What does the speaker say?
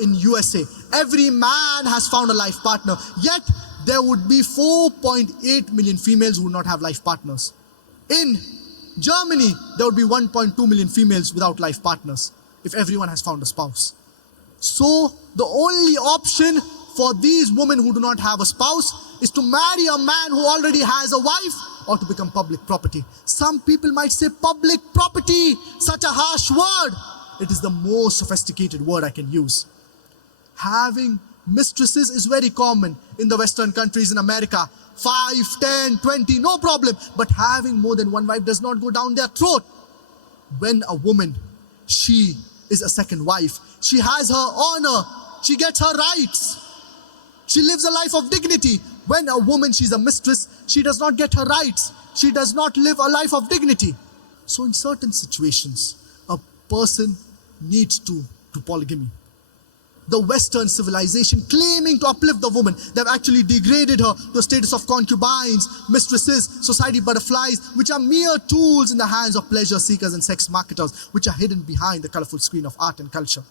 In USA, every man has found a life partner, yet there would be 4.8 million females who would not have life partners. In Germany, there would be 1.2 million females without life partners if everyone has found a spouse. So the only option for these women who do not have a spouse is to marry a man who already has a wife or to become public property. Some people might say public property, such a harsh word. It is the most sophisticated word I can use. Having mistresses is very common in the Western countries, in America. 5, 10, 20, no problem. But having more than one wife does not go down their throat. When a woman, she is a second wife, she has her honor, she gets her rights, she lives a life of dignity. When a woman, she's a mistress, she does not get her rights, she does not live a life of dignity. So in certain situations, a person needs to do polygamy. The Western civilization claiming to uplift the woman, they've actually degraded her to a status of concubines, mistresses, society butterflies, which are mere tools in the hands of pleasure seekers and sex marketers, which are hidden behind the colorful screen of art and culture.